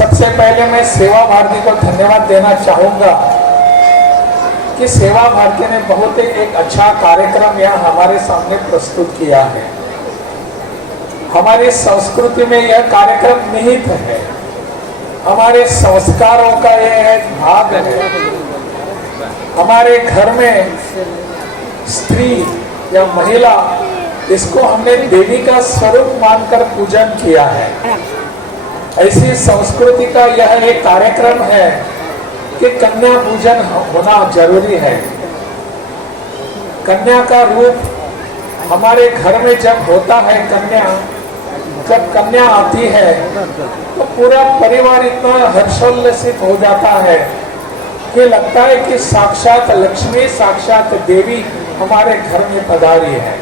सबसे पहले मैं सेवा भारती को धन्यवाद देना चाहूंगा कि सेवा भारती ने बहुत एक अच्छा कार्यक्रम यहाँ हमारे सामने प्रस्तुत किया है। हमारी संस्कृति में यह कार्यक्रम निहित है, हमारे संस्कारों का यह एक भाग है। हमारे घर में स्त्री या महिला, इसको हमने देवी का स्वरूप मानकर पूजन किया है। ऐसी संस्कृति का यह एक कार्यक्रम है कि कन्या पूजन होना जरूरी है। कन्या का रूप हमारे घर में जब होता है, जब कन्या आती है तो पूरा परिवार इतना हर्षोल्लसित हो जाता है कि लगता है कि साक्षात लक्ष्मी, साक्षात देवी हमारे घर में पधारी है।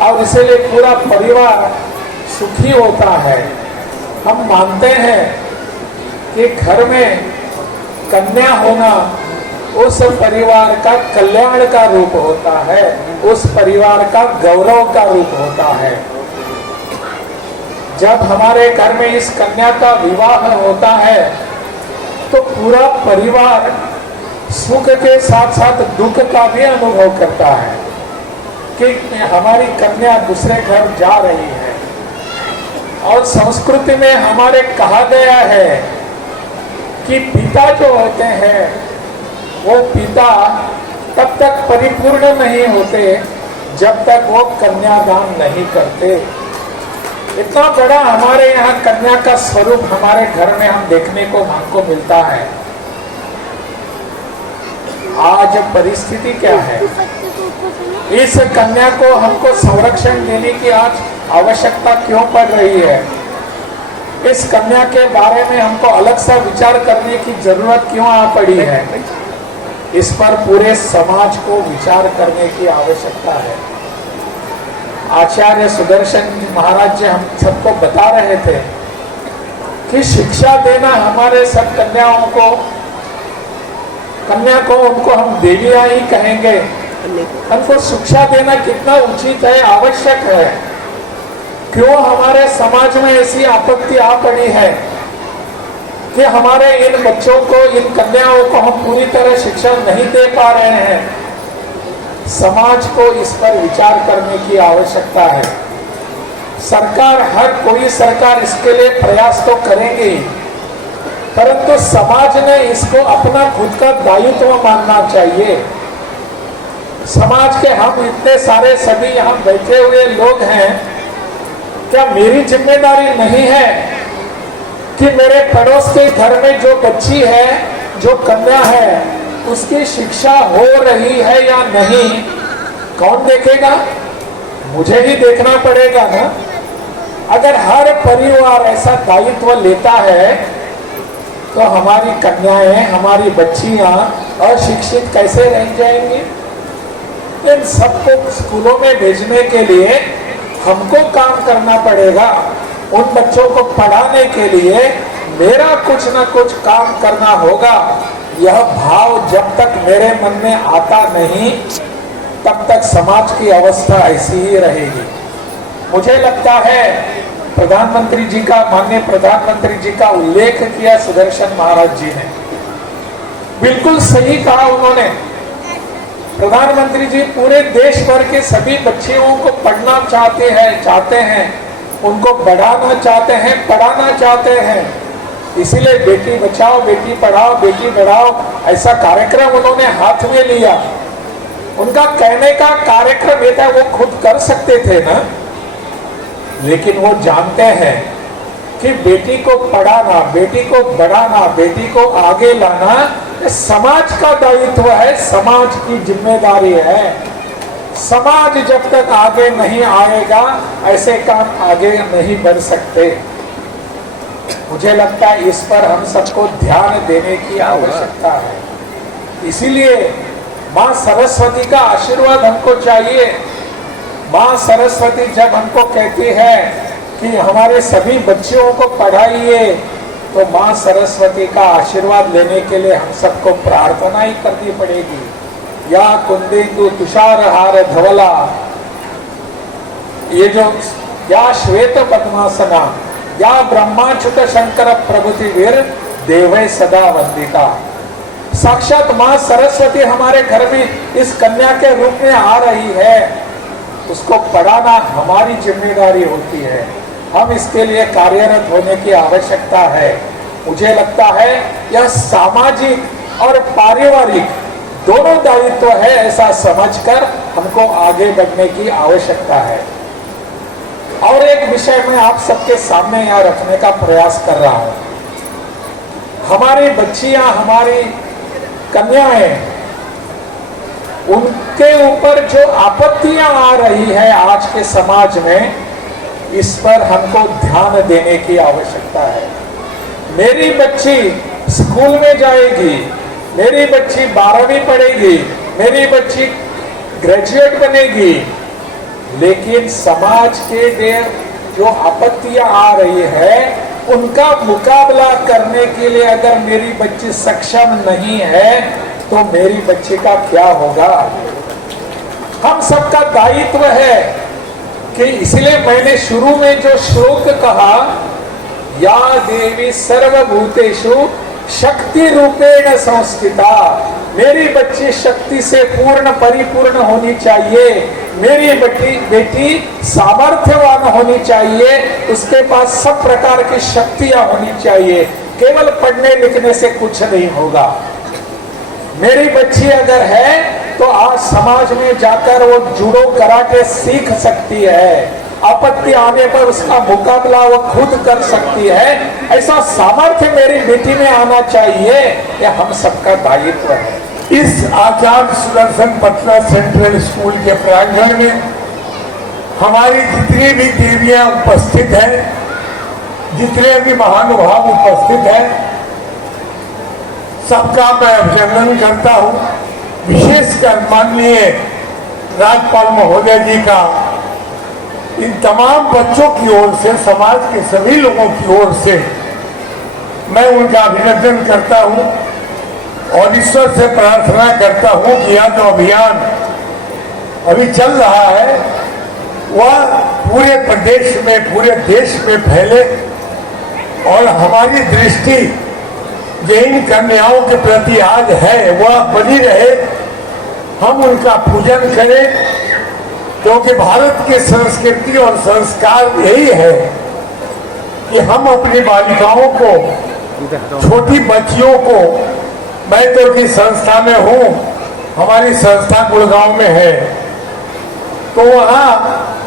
और इसलिए पूरा परिवार सुखी होता है। हम मानते हैं कि घर में कन्या होना उस परिवार का कल्याण का रूप होता है, उस परिवार का गौरव का रूप होता है। जब हमारे घर में इस कन्या का विवाह होता है तो पूरा परिवार सुख के साथ साथ दुख का भी अनुभव करता है कि हमारी कन्या दूसरे घर जा रही है। और संस्कृति में हमारे कहा गया है कि पिता जो होते हैं वो पिता तब तक परिपूर्ण नहीं होते जब तक वो कन्यादान नहीं करते। इतना बड़ा हमारे यहाँ कन्या का स्वरूप हमारे घर में हम देखने को हमको मिलता है। आज परिस्थिति क्या है, इस कन्या को हमको संरक्षण देने की आज आवश्यकता क्यों पड़ रही है, इस कन्या के बारे में हमको अलग सा विचार करने की जरूरत क्यों आ पड़ी है, इस पर पूरे समाज को विचार करने की आवश्यकता है। आचार्य सुदर्शन महाराज जी हम सबको बता रहे थे कि शिक्षा देना हमारे सब कन्या को उनको हम देवियां ही कहेंगे। हमको शिक्षा देना कितना उचित है, आवश्यक है। क्यों हमारे समाज में ऐसी आपत्ति आ पड़ी है कि हमारे इन बच्चों को, इन कन्याओं को हम पूरी तरह शिक्षा नहीं दे पा रहे हैं। समाज को इस पर विचार करने की आवश्यकता है। सरकार, हर कोई सरकार इसके लिए प्रयास तो करेंगे, परंतु समाज ने इसको अपना खुद का दायित्व मानना चाहिए। समाज के हम इतने सारे सभी यहाँ बैठे हुए लोग हैं, क्या मेरी जिम्मेदारी नहीं है कि मेरे पड़ोस के घर में जो बच्ची है, जो कन्या है, उसकी शिक्षा हो रही है या नहीं, कौन देखेगा? मुझे ही देखना पड़ेगा ना। अगर हर परिवार ऐसा दायित्व लेता है तो हमारी कन्याएं, हमारी बच्चियां अशिक्षित कैसे रह जाएंगी? इन सबको स्कूलों में भेजने के लिए हमको काम करना पड़ेगा। उन बच्चों को पढ़ाने के लिए मेरा कुछ न कुछ काम करना होगा। यह भाव जब तक मेरे मन में आता नहीं, तब तक समाज की अवस्था ऐसी ही रहेगी। मुझे लगता है प्रधानमंत्री जी का, माननीय प्रधानमंत्री जी का उल्लेख किया सुदर्शन महाराज जी ने, बिल्कुल सही कहा उन्होंने। प्रधानमंत्री जी पूरे देश भर के सभी बच्चियों को पढ़ना चाहते हैं, उनको बढ़ाना चाहते हैं, पढ़ाना चाहते हैं। इसीलिए बेटी बचाओ, बेटी पढ़ाओ, बेटी बढ़ाओ ऐसा कार्यक्रम उन्होंने हाथ में लिया। उनका कहने का कार्यक्रम ये था, वो खुद कर सकते थे ना, लेकिन वो जानते हैं कि बेटी को पढ़ाना, बेटी को बढ़ाना, बेटी को आगे लाना समाज का दायित्व है, समाज की जिम्मेदारी है। समाज जब तक आगे नहीं आएगा, ऐसे काम आगे नहीं बढ़ सकते। मुझे लगता है इस पर हम सबको ध्यान देने की आवश्यकता है। इसीलिए माँ सरस्वती का आशीर्वाद हमको चाहिए। माँ सरस्वती जब हमको कहती है कि हमारे सभी बच्चियों को पढ़ाइए, तो माँ सरस्वती का आशीर्वाद लेने के लिए हम सबको प्रार्थना ही करनी पड़ेगी। या कुंदेन्दु तुषारहार धवला, ये जो या श्वेत पद्मासना, या ब्रह्माच्युत शंकर प्रभुतिवीर देवै सदा वंदिता। साक्षात मां सरस्वती हमारे घर में इस कन्या के रूप में आ रही है, उसको पढ़ाना हमारी जिम्मेदारी होती है। हम इसके लिए कार्यरत होने की आवश्यकता है। मुझे लगता है यह सामाजिक और पारिवारिक दोनों दायित्व है, ऐसा समझकर हमको आगे बढ़ने की आवश्यकता है। और एक विषय मैं आप सबके सामने यहाँ रखने का प्रयास कर रहा हूं। हमारी बच्चियां, हमारी कन्याएं, उनके ऊपर जो आपत्तियां आ रही है आज के समाज में, इस पर हमको ध्यान देने की आवश्यकता है। मेरी बच्ची स्कूल में जाएगी, मेरी बच्ची 12वीं पढ़ेगी, मेरी बच्ची ग्रेजुएट बनेगी, लेकिन समाज के जो आपत्तियां आ रही है उनका मुकाबला करने के लिए अगर मेरी बच्ची सक्षम नहीं है तो मेरी बच्ची का क्या होगा। हम सबका दायित्व है कि इसलिए मैंने शुरू में जो श्लोक कहा, या देवी सर्वभूतेषु शक्ति रूपेण संस्थिता, मेरी बच्ची शक्ति से पूर्ण परिपूर्ण होनी चाहिए, मेरी बेटी सामर्थ्यवान होनी चाहिए, उसके पास सब प्रकार की शक्तियां होनी चाहिए। केवल पढ़ने लिखने से कुछ नहीं होगा। मेरी बच्ची अगर है तो आज समाज में जाकर वो जूडो कराटे सीख सकती है, आपत्ति आने पर उसका मुकाबला वो खुद कर सकती है। ऐसा सामर्थ्य मेरी बेटी में आना चाहिए, यह हम सबका दायित्व है। इस आचार्य सुदर्शन पटना सेंट्रल स्कूल के प्रांगण में हमारी जितनी भी देवियां उपस्थित हैं, जितने भी महानुभाव उपस्थित हैं, सबका मैं अभिनंदन करता हूं। विशेषकर माननीय राज्यपाल महोदय जी का इन तमाम बच्चों की ओर से, समाज के सभी लोगों की ओर से मैं उनका अभिनंदन करता हूं और ईश्वर से प्रार्थना करता हूं कि यह जो अभियान अभी चल रहा है वह पूरे प्रदेश में, पूरे देश में फैले और हमारी दृष्टि जो इन कन्याओं के प्रति आज है वह बनी रहे, हम उनका पूजन करें, क्योंकि भारत की संस्कृति और संस्कार यही है कि हम अपनी बालिकाओं को, छोटी बच्चियों को, मैं तो की संस्था में हूँ, हमारी संस्था गुड़गांव में है, तो वहाँ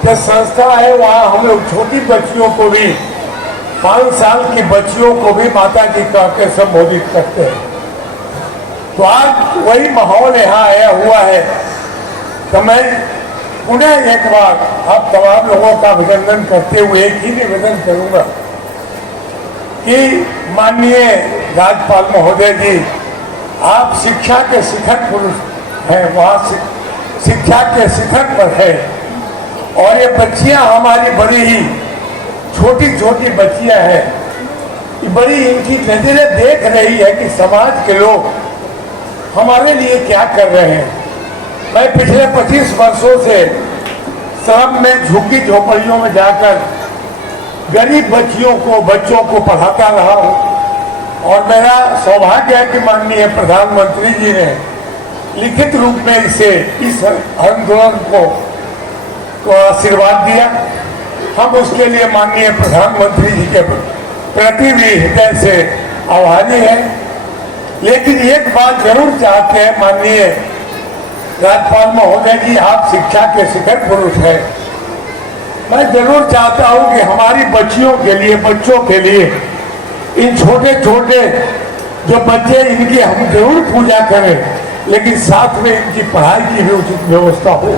जो संस्था है वहाँ हम लोग छोटी बच्चियों को भी, 5 साल की बच्चियों को भी माता जी कह के संबोधित करते हैं। तो आज वही माहौल यहाँ आया हुआ है। तो मैं पुनः एक बार आप तमाम लोगों का अभिनंदन करते हुए एक ही निवेदन करूंगा कि माननीय राज्यपाल महोदय जी, आप शिक्षा के शिखर पुरुष हैं, वहाँ शिक्षा के शिखर पर है और ये बच्चियां हमारी बड़ी ही छोटी छोटी बच्चियां हैं, ये बड़ी इनकी नजरें देख रही है कि समाज के लोग हमारे लिए क्या कर रहे हैं। मैं पिछले 25 वर्षों से श्रम में झुग्गी झोपड़ियों में जाकर गरीब बच्चों को पढ़ाता रहा हूँ और मेरा सौभाग्य है कि माननीय प्रधानमंत्री जी ने लिखित रूप में इस आंदोलन को आशीर्वाद दिया। हम उसके लिए माननीय प्रधानमंत्री जी के प्रति भी हृदय से आभारी हैं। लेकिन एक बात जरूर चाहते हैं माननीय राज्यपाल महोदय जी, आप शिक्षा के शिखर पुरुष हैं, मैं जरूर चाहता हूं कि हमारी बच्चियों के लिए, बच्चों के लिए, इन छोटे छोटे जो बच्चे, इनकी हम जरूर पूजा करें, लेकिन साथ में इनकी पढ़ाई की भी उचित व्यवस्था हो।